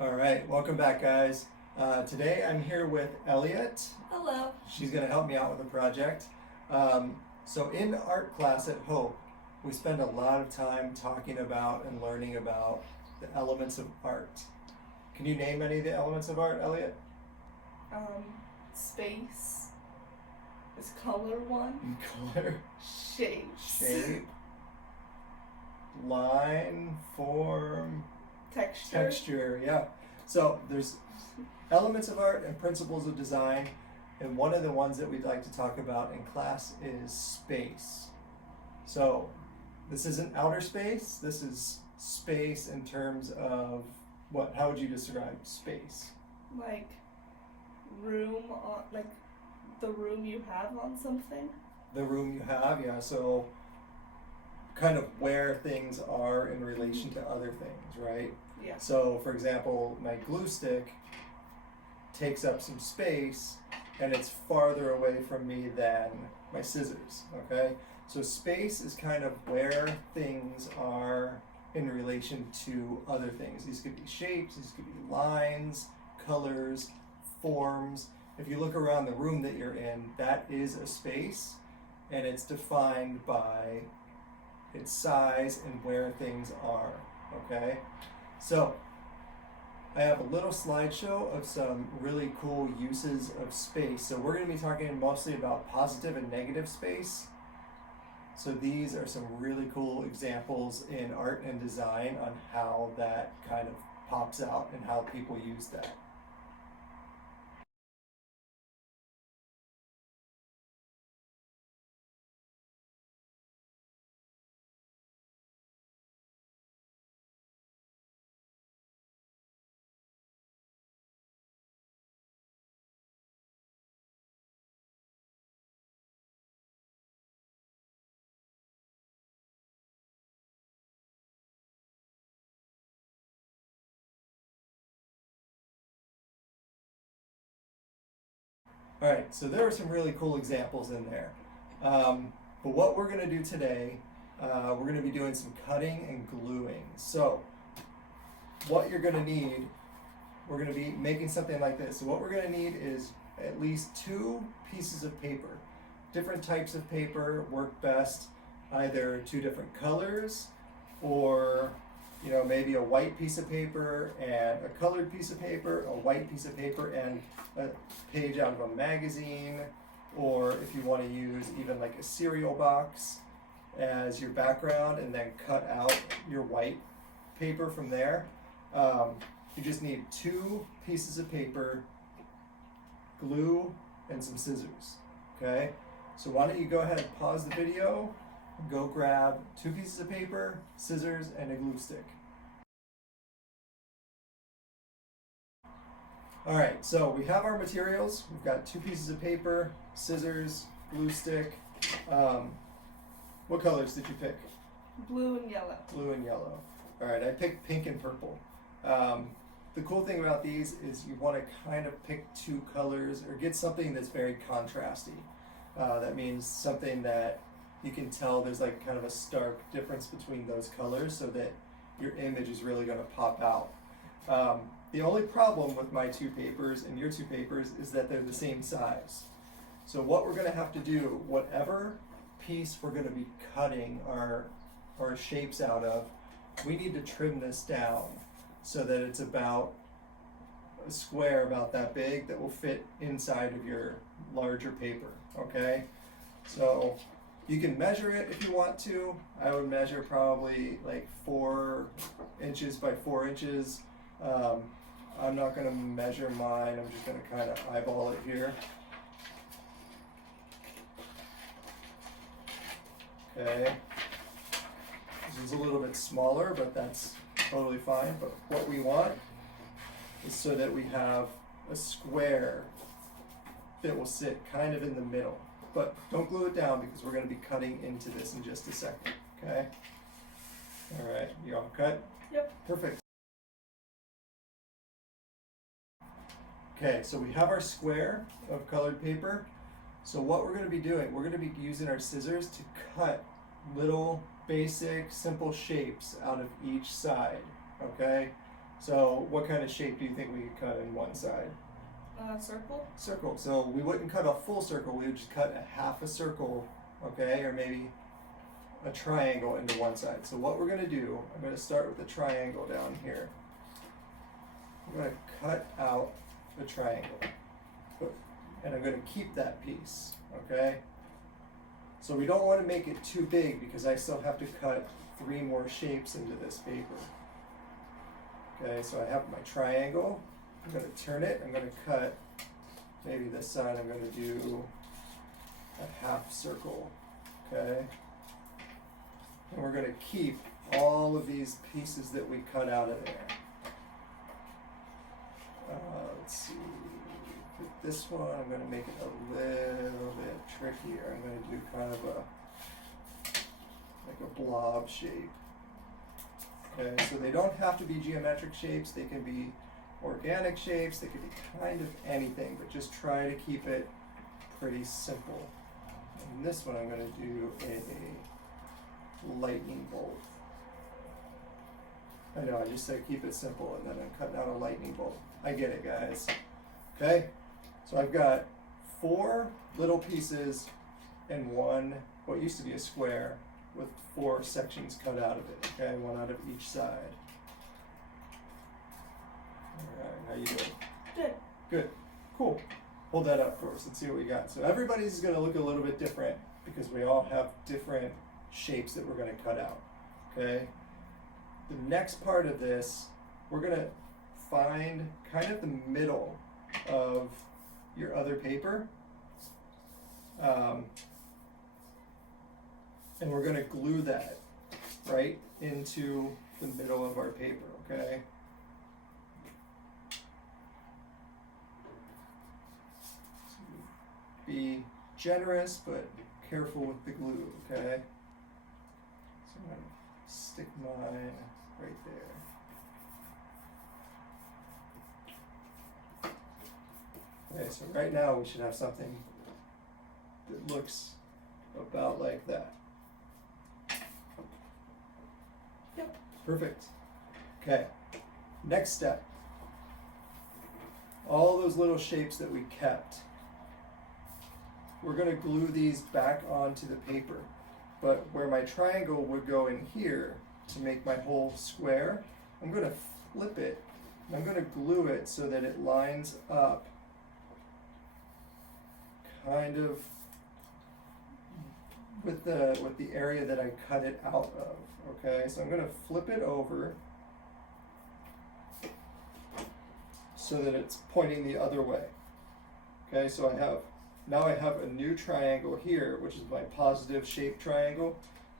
All right, welcome back, guys. Today I'm here with Elliot. Hello. She's going to help me out with a project. So in art class at Hope, we spend a lot of time talking about and learning about the elements of art. Can you name any of the elements of art, Elliot? Space is color one. Color, Shapes. shape, line, form, texture, yeah. So there's elements of art and principles of design, and one of the ones that we'd like to talk about in class is space. So this isn't outer space, this is space in terms of what, how would you describe space? Like room on, like the room you have on something. The room you have, yeah, so kind of where things are in relation to other things, right? Yeah. So, for example, my glue stick takes up some space and it's farther away from me than my scissors, okay? So space is kind of where things are in relation to other things. These could be shapes, these could be lines, colors, forms. If you look around the room that you're in, that is a space, and it's defined by its size and where things are, okay? So I have a little slideshow of some really cool uses of space. So we're going to be talking mostly about positive and negative space. So these are some really cool examples in art and design on how that kind of pops out and how people use that. All right, so there are some really cool examples in there. But what we're going to do today, we're going to be doing some cutting and gluing. So what you're going to need, we're going to be making something like this. So what we're going to need is at least 2 pieces of paper. Different types of paper work best, either 2 different colors, or maybe a white piece of paper and a colored piece of paper, a white piece of paper and a page out of a magazine, or if you want to use even like a cereal box as your background and then cut out your white paper from there. You just need 2 pieces of paper, glue, and some scissors, okay? So why don't you go ahead and pause the video, go grab 2 pieces of paper, scissors, and a glue stick. All right, so we have our materials. We've got 2 pieces of paper, scissors, glue stick. What colors did you pick? Blue and yellow. Blue and yellow. All right, I picked pink and purple. The cool thing about these is you want to kind of pick 2 colors or get something that's very contrasty. That means something that you can tell there's like kind of a stark difference between those colors so that your image is really going to pop out. The only problem with my 2 papers and your 2 papers is that they're the same size. So what we're going to have to do, whatever piece we're going to be cutting our shapes out of, we need to trim this down so that it's about a square about that big that will fit inside of your larger paper, okay? So you can measure it if you want to. I would measure probably like 4 inches by 4 inches. I'm not going to measure mine, I'm just going to kind of eyeball it here. Okay, this is a little bit smaller, but that's totally fine. But what we want is so that we have a square that will sit kind of in the middle. But don't glue it down because we're going to be cutting into this in just a second, okay? All right, you all cut? Yep. Perfect. Okay, so we have our square of colored paper. So what we're going to be doing, we're going to be using our scissors to cut little basic simple shapes out of each side, okay? So what kind of shape do you think we could cut in one side? Circle. Circle. So we wouldn't cut a full circle, we would just cut a half a circle, okay, or maybe a triangle into one side. So what we're going to do, I'm going to start with the triangle down here. I'm going to cut out the triangle, and I'm going to keep that piece, okay? So we don't want to make it too big because I still have to cut 3 more shapes into this paper. Okay, so I have my triangle. I'm going to turn it. I'm going to cut, maybe this side I'm going to do a half circle, okay? And we're going to keep all of these pieces that we cut out of there. Let's see. For this one, I'm going to make it a little bit trickier. I'm going to do kind of like a blob shape. Okay, so they don't have to be geometric shapes. They can be organic shapes. They can be kind of anything, but just try to keep it pretty simple. And this one, I'm going to do a lightning bolt. I know, I just said keep it simple, and then I'm cutting out a lightning bolt. I get it, guys. Okay, so I've got 4 little pieces and one, what used to be a square, with 4 sections cut out of it, okay, 1 out of each side. Alright, how you doing? Good. Good, cool. Hold that up for us and see what we got. So everybody's gonna look a little bit different because we all have different shapes that we're gonna cut out, okay? The next part of this, we're gonna find kind of the middle of your other paper, and we're gonna glue that right into the middle of our paper, okay? So be generous, but careful with the glue, okay? So I'm gonna stick mine right there. Okay, so right now we should have something that looks about like that. Yep. Perfect. Okay, next step. All those little shapes that we kept, we're going to glue these back onto the paper. But where my triangle would go in here to make my whole square, I'm going to flip it. And I'm going to glue it so that it lines up kind of with the area that I cut it out of. Okay, so I'm going to flip it over so that it's pointing the other way. Okay, so now I have a new triangle here, which is my positive shaped triangle,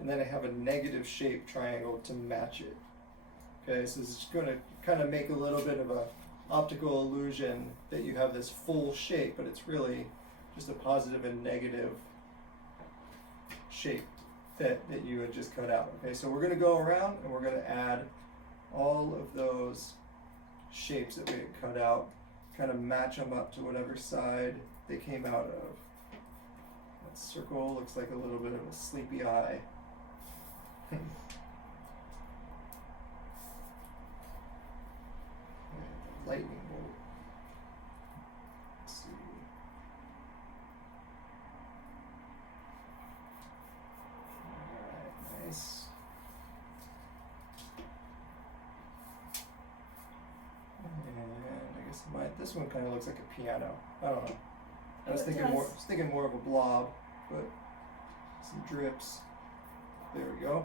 and then I have a negative shaped triangle to match it. Okay, so this is going to kind of make a little bit of a optical illusion that you have this full shape, but it's really just a positive and negative shape that you had just cut out. Okay, so we're going to go around and we're going to add all of those shapes that we had cut out, kind of match them up to whatever side they came out of. That circle looks like a little bit of a sleepy eye. Lightning bolt. Let's see. Alright, nice. And I guess this one kind of looks like a piano. I don't know. I was thinking more of a blob, but some drips. There we go.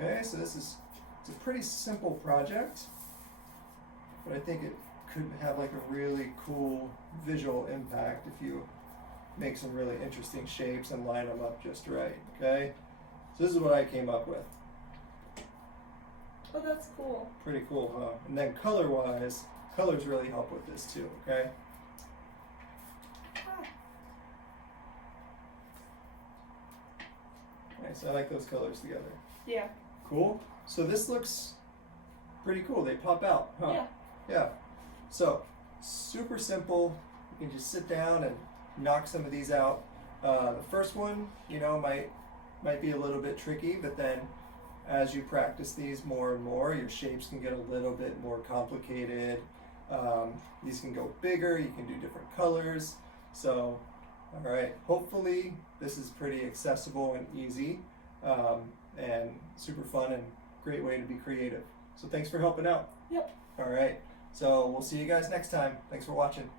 Okay, so it's a pretty simple project, but I think it could have like a really cool visual impact if you make some really interesting shapes and line them up just right. Okay, so this is what I came up with. Oh, that's cool. Pretty cool, huh? And then colors really help with this too. Okay. Nice, I like those colors together. Yeah. Cool. So this looks pretty cool. They pop out, huh? Yeah. Yeah. So super simple. You can just sit down and knock some of these out. The first one, might be a little bit tricky, but then as you practice these more and more, your shapes can get a little bit more complicated. These can go bigger, you can do different colors. So, all right, hopefully this is pretty accessible and easy, and super fun and great way to be creative. So thanks for helping out. Yep. All right, so we'll see you guys next time. Thanks for watching.